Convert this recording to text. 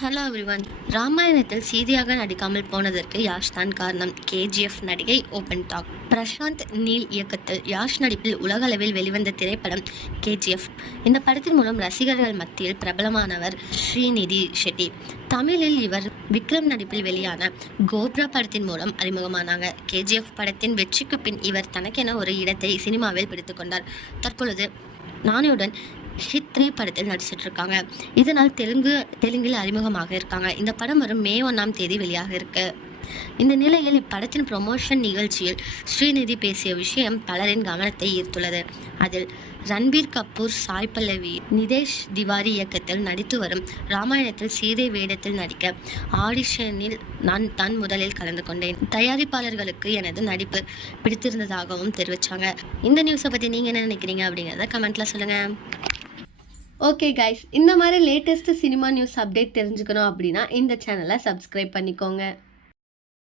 Hello everyone ராமாயணத்தில் சீதையாக நடிக்காமல் போனதற்கு யாஷ் தான் காரணம். கேஜிஎஃப் நடிகை ஓபன் டாக் பிரசாந்த் நீல் இயக்கத்தில் யாஷ் நடிப்பில் உலகளவில் வெளிவந்த திரைப்படம் கேஜிஎஃப் இந்த படத்தின் மூலம் ரசிகர்கள் மத்தியில் பிரபலமானவர் ஸ்ரீநிதி ஷெட்டி. தமிழில் இவர் விக்ரம் நடிப்பில் வெளியான கோப்ரா படத்தின் மூலம் அறிமுகமானாங்க. கேஜிஎஃப் படத்தின் வெற்றிக்கு பின் இவர் தனக்கென ஒரு இடத்தை சினிமாவில் பிடித்துக்கொண்டார் தற்பொழுது நானியுடன் ஹிட் த்ரீ படத்தில் நடிச்சிட்டு இருக்காங்க இதனால் தெலுங்கு தெலுங்கில் அறிமுகமாக இருக்காங்க. இந்த படம் வரும் மே ஒன்றாம் தேதி வெளியாக இருக்கு. இந்த நிலையில் இப்படத்தின் ப்ரொமோஷன் நிகழ்ச்சியில் ஸ்ரீநிதி பேசிய விஷயம் பலரின் கவனத்தை ஈர்த்துள்ளது. அதில் ரன்பீர் கபூர் சாய் பல்லவி நிதேஷ் திவாரி இயக்கத்தில் நடித்து வரும் ராமாயணத்தில் சீதை வேடத்தில் நடிக்க ஆடிஷனில் நான் தான் முதலில் கலந்து கொண்டேன். தயாரிப்பாளர்களுக்கு எனது நடிப்பு பிடித்திருந்ததாகவும் தெரிவித்தாங்க இந்த நியூஸை பற்றி நீங்கள் என்ன நினைக்கிறீங்க அப்படிங்கிறத கமெண்ட்டில் சொல்லுங்கள் ஓகே கைஸ் இந்த மாதிரி லேட்டஸ்ட் சினிமா நியூஸ் அப்டேட் தெரிஞ்சுக்கணும் அப்படின்னா இந்த சேனலை சப்ஸ்கிரைப் பண்ணிக்கோங்க.